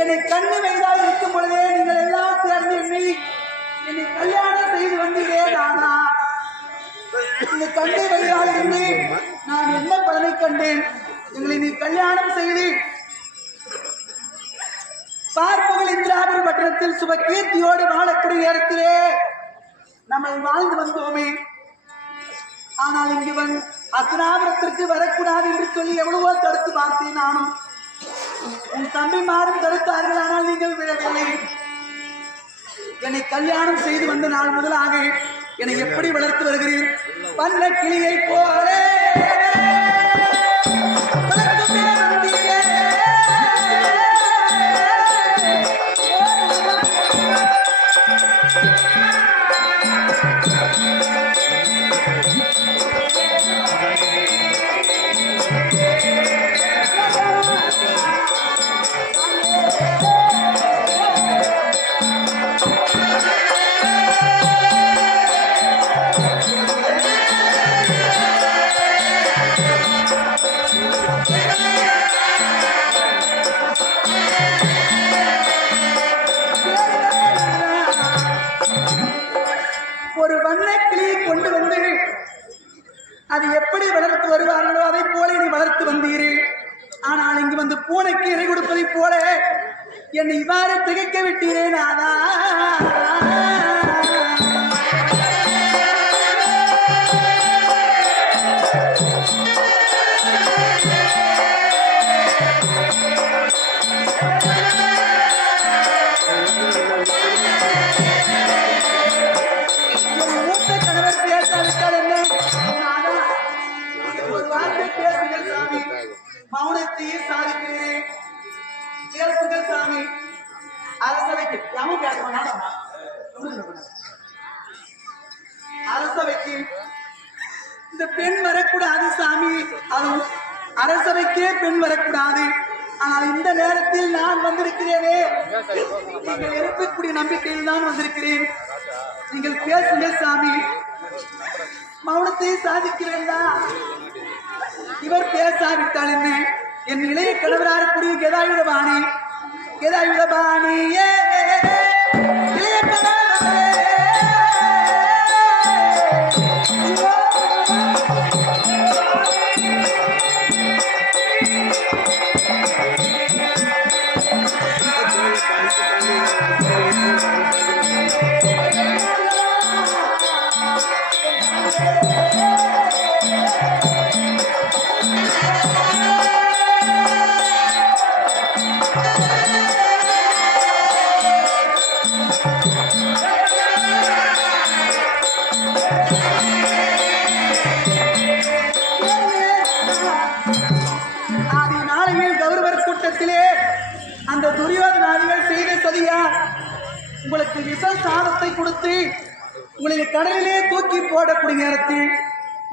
என்னை கண்ணு வயதாக இருக்கும் பொழுதே நீங்கள் எல்லாம் சேர்ந்து என்னை என்னை கல்யாணம் செய்து வந்தீரே நானா இந்த கண்ணை வழியாக இருந்து நான் என்ன பலனை கண்டேன்? எங்களை நீ கல்யாணம் செய்து பார்ப்பவள் இந்திராபுரி பட்டணத்தில் சுப கீர்த்தியோடு வாழக்கூடிய நேரத்திலே நம்ம வாழ்ந்து வந்தோமே. ஆனால் இங்கு வந்து அஸ்தினாபுரத்திற்கு வரக்கூடாது என்று சொல்லி எவ்வளவோ தடுத்து பார்த்தேன் நானும். உன் தம்பி மாறும் தடுத்தார்கள் ஆனால் நீங்கள் விழவில்லை. என்னை கல்யாணம் செய்து வந்த நாள் முதலாக என்னை எப்படி வளர்த்து வருகிறீர்? பண்ண கிளியை போலே. அரசவைக்கு. இந்த பெண் வரக்கூடாது சாமி. அதுவும் அரசவைக்கே பெண் வரக்கூடாது. ஆனால் இந்த நேரத்தில் நான் வந்திருக்கிறேனே. நீங்கள் இருக்கக்கூடிய நம்பிக்கையில் தான் வந்திருக்கிறேன். நீங்கள் பேசுங்க சாமி. மௌனத்தை சாதிக்கிறேன் இவர் பேசாவிட்டால் என்ன? என் இளைய கணவராக கூடிய கெதாயுதபாணி கெதாயுதபாணியே உங்களுக்கு விஷ சாதத்தை கொடுத்து உங்களை கடலிலே தூக்கி போடக்கூடிய நேரத்தில்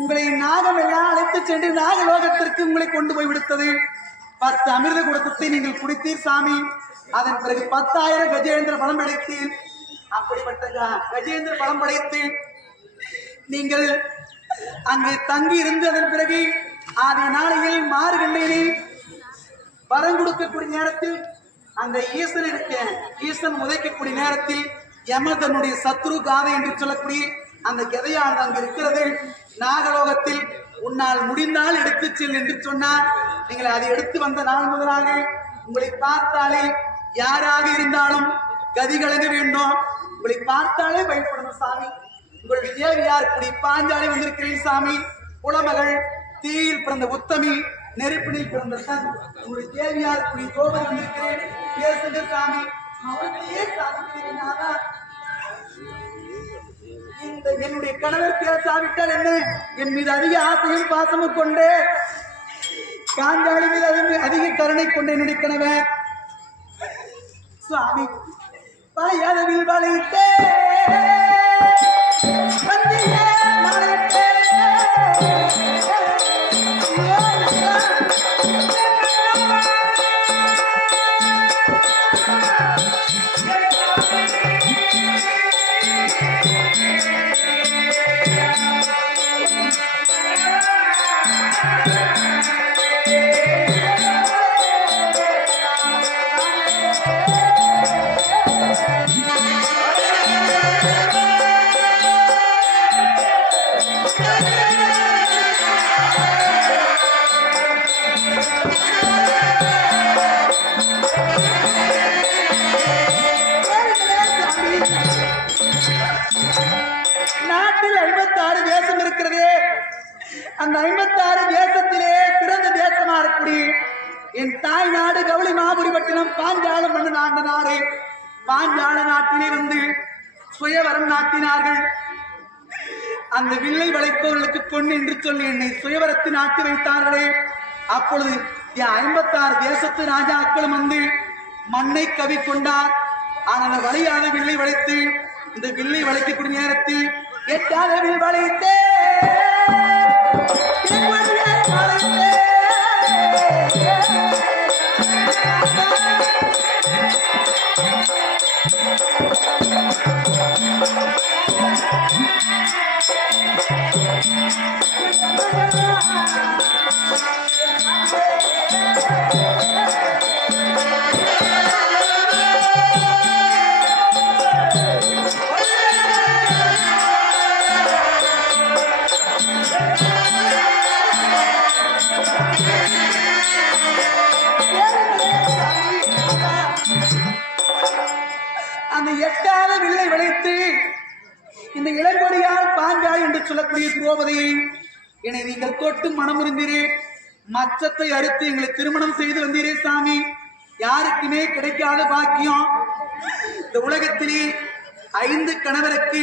உங்களை நாகம் எல்லாம் அழைத்து சென்று நாகலோகத்திற்கு உங்களை கொண்டு போய் விடுத்தது. பத்து அமிர்த குடத்தை நீங்கள் குடித்தீர் சாமி. அதன் பிறகு பத்தாயிரம் கஜேந்திர பலம் படைத்தீர். அப்படிப்பட்ட கஜேந்திர பலம் படைத்து நீங்கள் அங்கே தங்கி இருந்து அதன் பிறகு ஆதி நாளையில் மாறுகண்டையிலே வரம் கொடுக்கக்கூடிய நேரத்தில் அந்த ஈசன் இருக்க ஈசன் உதைக்கக்கூடிய நேரத்தில் யமதனுடைய சத்ரு காதை என்று சொல்லக்கூடிய அந்த கதையானது அங்கு இருக்கிறது. நாகலோகத்தில் உன்னால் முடிந்தால் எடுத்து செல் என்று சொன்னார். நீங்கள் அதை எடுத்து வந்த நாள் முதலாக உங்களை பார்த்தாலே யாராக இருந்தாலும் கதி கலங்க வேண்டும். உங்களை பார்த்தாலே பயப்படணும் சாமி. உங்கள் தேவியார் குடி பாஞ்சாலி வந்திருக்கிறேன் சாமி. குலமகள் தீயில் பிறந்த உத்தமி. நெருப்பினை பிறந்த சன் உங்களுடைய தேவியார் இப்படி கோபம் வந்திருக்கிறேன். பேசுங்க சாமி மௌனத்தையே சாதிக்கிறேன் இந்த என்னுடைய கணவர் பேசாவிட்டால் என்ன? என் மீது அதிக ஆசையும் பாசமும் கொண்டு காஞ்சாலி மீது அதிக- அதிக கருணை கொண்டு என்னுடைய கணவன் சுவாமி வளையளவில் வளைத்தே பாஞ்சால மண்ணு நாண்ட பாஞ்சால நாட்டிலிருந்து சுயவரம் நாட்டினார்கள். அந்த வில்லை வளைப்பவர்களுக்கு பொண்ணு என்று சொல்லி என்னை சுயவரத்து நாட்டி வைத்தார்களே. அப்பொழுது ஐம்பத்தாறு தேசத்து ராஜாக்களும் வந்து மண்ணை கவி கொண்டார். ஆனால் வழியாக வில்லை வளைத்து இந்த வில்லை வளைக்கக்கூடிய நேரத்தில் எட்டாளவில் வளைத்தேன். அந்த என்னை நீங்கள் தொட்டு மனமுறிந்தீரே மச்சத்தை அறுத்து எங்களை திருமணம் செய்து வந்தீரே சாமி. யாருக்குமே கிடைக்காத பாக்கியம். இந்த உலகத்திலே ஐந்து கணவருக்கு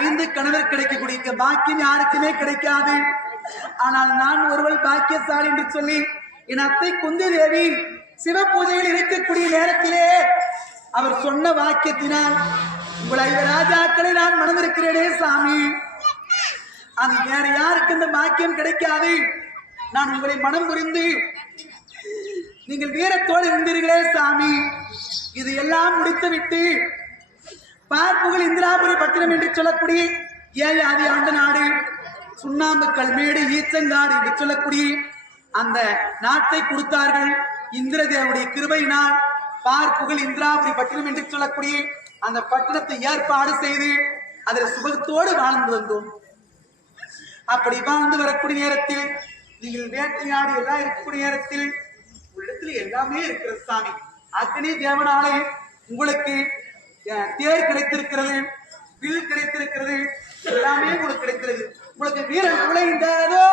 ஐந்து கணவர் கிடைக்கக்கூடிய இந்த பாக்கியம் யாருக்குமே கிடைக்காது. ஆனால் நான் ஒருவள் பாக்கியசாலி என்று சொல்லி என் அத்தை குந்தி தேவி சிவ பூஜையில் இருக்கக்கூடிய நேரத்திலே அவர் சொன்ன வாக்கியத்தினால் உங்கள் ஐவர் ராஜாக்களை நான் மனதிருக்கிறேனே சாமி. அது வேற யாருக்கு இந்த பாக்கியம் கிடைக்காது? நான் உங்களை மனம் புரிந்து நீங்கள் வீரத்தோடு இருந்தீர்களே சாமி. இது எல்லாம் முடித்துவிட்டு பார்ப்புகள் இந்திராபுரி பட்டினம் என்று சொல்லக்கூடிய ஏழு ஆதி ஆண்டு நாடு சுண்ணாம்பு கல்மேடு ஈச்சங்காடு என்று சொல்லக்கூடிய அந்த நாட்டை கொடுத்தார்கள். இந்திரதேவனுடைய கிருபையினால் பார்ப்புகள் இந்திராபுரி பட்டினம் என்று சொல்லக்கூடிய அந்த பட்டணத்தை ஏற்பாடு செய்து அதில் சுகத்தோடு வாழ்ந்து வந்தோம். அப்படி வாழ்ந்து வரக்கூடிய நேரத்தில் நீங்கள் வேட்டையாடி எல்லாம் இருக்கக்கூடிய நேரத்தில் உங்களிடத்தில் எல்லாமே இருக்கிறது சாமி. அத்தனை தேவனாலே உங்களுக்கு தேர் கிடைத்திருக்கிறது வில் கிடைத்திருக்கிறது எல்லாமே உங்களுக்கு கிடைக்கிறது. உங்களுக்கு வீரன் குலைந்ததோ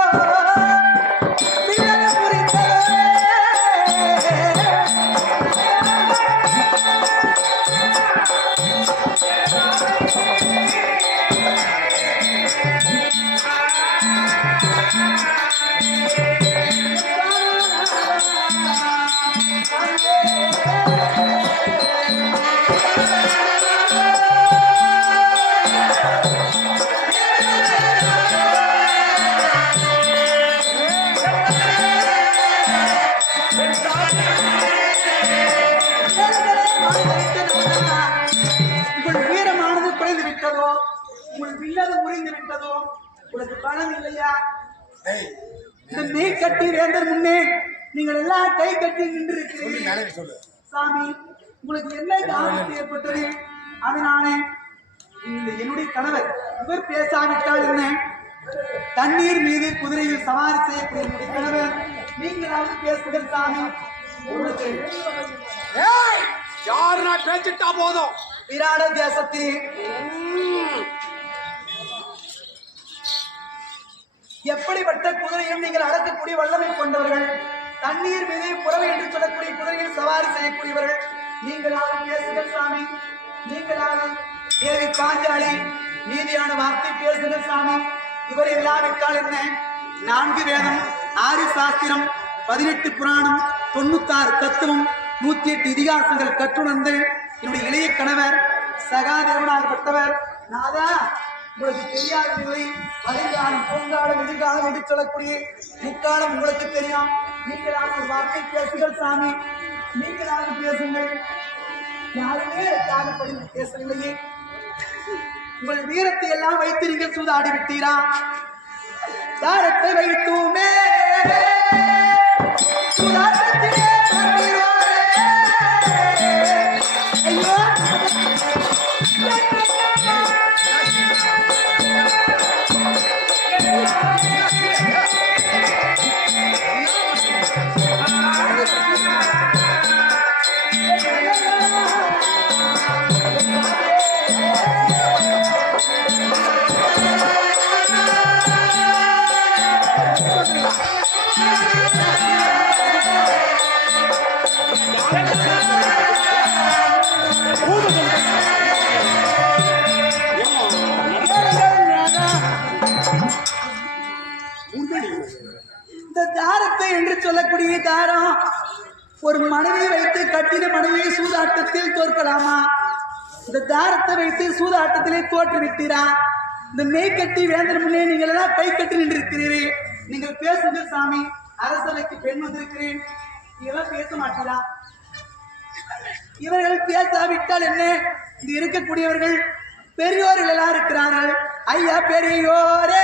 கட்டி வேந்தர் முன்னே நீங்கள் எல்லாம் கை கட்டி நின்று இருக்கிறீர்கள் சாமி உங்களுக்கு என்ன ஆபத்து ஏற்பட்டது? அதனாலே இந்த என்னுடைய கணவர் இவர் பேசாவிட்டால் என்ன? தண்ணீர் மீது குதிரையில் சவாரி செய்யக்கூடிய என்னுடைய கணவர் நீங்களாவது பேசுங்கள் சாமி. உங்களுக்கு ஏய் யாரு நான் பேசிட்டா போதும்? விராட தேசத்தில் எப்படிப்பட்ட குதிரையும் நீங்கள் அடக்கக்கூடிய வல்லமை கொண்டவர்கள்? தண்ணீர் மீது புறவை என்று சொல்லக்கூடிய குதிரையில் சவாரி செய்யக்கூடியவர்கள். நீங்களாக பேசுங்கள் சாமி. நீங்களாக தேவி பாஞ்சாலி நீதியான வார்த்தை பேசுங்கள் சாமி. இவர் இல்லாவிட்டால் என்ன? நான்கு வேதம் ஆறு சாஸ்திரம் பதினெட்டு புராணம் தொண்ணூத்தாறு தத்துவம் நூத்தி எட்டு இதிகாசங்கள் கற்றுணர்ந்து என்னுடைய இளைய கணவர் சகாதேவனாகப்பட்டவர். நாதா உங்களுக்கு தெரியாதவில்லை வருங்காலம் பூங்காலம் எதிர்காலம் என்று சொல்லக்கூடிய முக்காலம் உங்களுக்கு தெரியும். நீங்களாக ஒரு வார்த்தை பேசுங்கள் சாமி. நீங்களாக பேசுங்கள். யாருமே தாகப்படி பேசவில்லையே. உங்கள் வீரத்தை எல்லாம் வைத்து நீங்கள் சூதாடி விட்டீரா? தாரத்தை வைத்துமே? ஒரு மனைவியை வைத்து கட்டின மனைவியை சூதாட்டத்தில் தோற்கலாமா? இந்த தாரத்தை வைத்து சூதாட்டத்திலே தோற்று விட்டீரா இந்த மெய் கட்டி வேந்தர் முன்னே நீங்கள் எல்லாம் கை கட்டி நின்றிருக்கிறீர்கள். நீங்கள் பேசுங்கள் சாமி. அரசவைக்கு பெண் வந்திருக்கிறேன். இதெல்லாம் பேச மாட்டீரா? இவர்கள் பேசாவிட்டால் என்ன? இங்கு இருக்கக்கூடியவர்கள் பெரியோர்கள் எல்லாம் இருக்கிறார்கள். ஐயா பெரியோரே!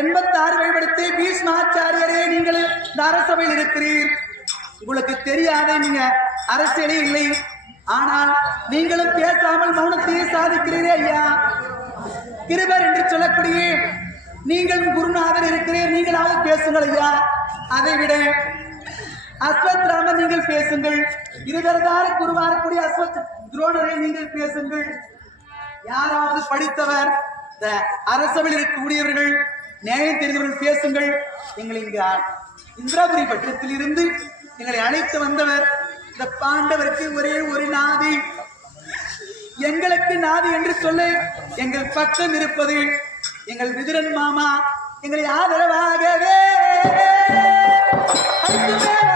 எண்பத்தி ஆறு வழிபடுத்தி பீஷ்மாச்சாரியரே நீங்கள் இந்த அரசவையில் இருக்கிறீர். உங்களுக்கு தெரியாத நீங்க அரசியலே இல்லை. ஆனால் நீங்களும் பேசாமல் மௌனத்தையே சாதிக்கிறீரே ஐயா. கிருபர் என்று சொல்லக்கூடிய நீங்கள் குருநாதர் இருக்கிறீர். நீங்களாவது பேசுங்கள் ஐயா. அதை விட அஸ்வத் ராமன் நீங்கள் பேசுங்கள். இருதரதார குருவாரக்கூடிய அஸ்வத் துரோணரை நீங்கள் பேசுங்கள். யாராவது படித்தவர் இந்த அரசவையில் இருக்கக்கூடியவர்கள் நியாயம் தெரிந்தவர்கள் பேசுங்கள். எங்களை இங்க இந்திராபுரி பட்டணத்தில் இருந்து எங்களை அழைத்து வந்தவர். இந்த பாண்டவருக்கு ஒரே ஒரு நாதி. எங்களுக்கு நாதி என்று சொல்ல. எங்கள் பக்கம் இருப்பது எங்கள் விதுரன் மாமா. எங்களை ஆதரவாகவே. அழைத்துமே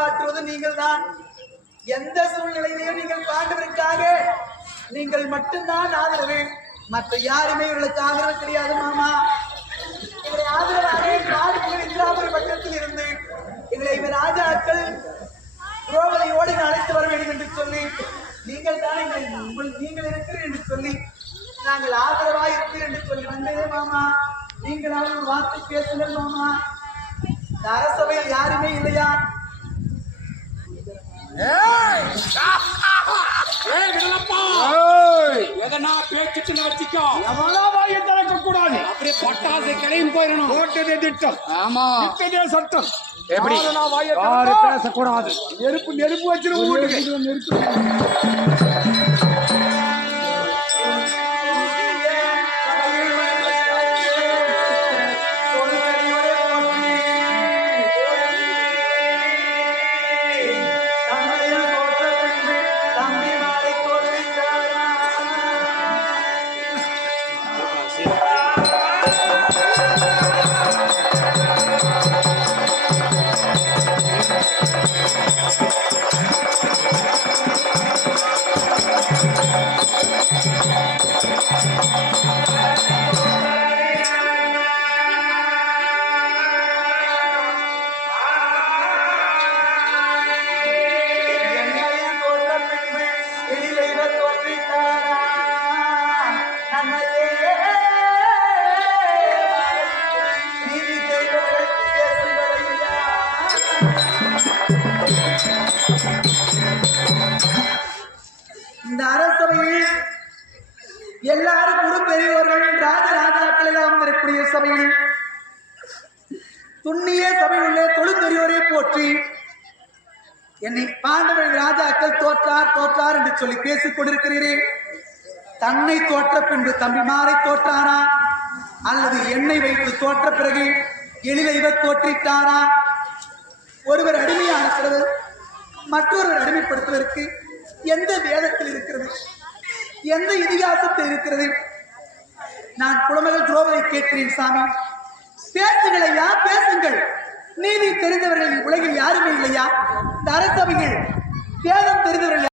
காப்பாற்றுவது நீங்கள் தான் எந்த சூழ்நிலையிலையும் நீங்கள் பாண்டவருக்காக நீங்கள் மட்டும்தான் ஆதரவு. மற்ற யாருமே இவர்களுக்கு ஆதரவு கிடையாது மாமா. இவரை ஆதரவாக பாடுகள் இந்திராபுரி பக்கத்தில் இருந்து இவரை இவர் ராஜாக்கள் ரோகலையோடு அழைத்து வர வேண்டும் என்று சொல்லி நீங்கள் தான் உங்கள் நீங்கள் இருக்கிறீர்கள் என்று சொல்லி நாங்கள் ஆதரவாக இருக்கிறீர்கள் என்று சொல்லி வந்ததே மாமா. நீங்களாவது ஒரு வார்த்தை பேசுங்கள் மாமா. இந்த அரசவையில் யாருமே இல்லையா? எதனா பேச்சுட்டு வச்சுக்கோ வாயை திறக்க கூடாது அப்படியே பட்டாசு கிளையும் போயிடணும். போட்டதே திட்டம். ஆமா. திட்டதே சட்டம். எப்படி? வாயை பேசக்கூடாது? நெருப்பு நெருப்பு வச்சிரு வீட்டுக்கு. நெருப்பு இந்த தோற்றார் தோற்றார் என்று சொல்லி பேசிக் கொண்டிருக்கிறீரே. தன்னை தோற்ற பின்பு தம்பிமாரை தோற்றாரா? அல்லது என்னை வைத்து தோற்ற பிறகு எளித இவர் தோற்றிட்டாரா? ஒருவர் அடிமையாகிறது மற்றொருவர் அடிமைப்படுத்துவதற்கு எந்த வேதத்தில் இருக்கிறது? எந்த இதிகாசத்தில் இருக்கிறது? நான் குழந்தைகள் துரோகத்தை கேட்கிறேன் சாமி. பேசுங்கள் ஐயா பேசுங்கள். நீதி தெரிந்தவர்கள் உலகில் யாருமே இல்லையா? இந்த வேதம் தெரிந்தவர்கள்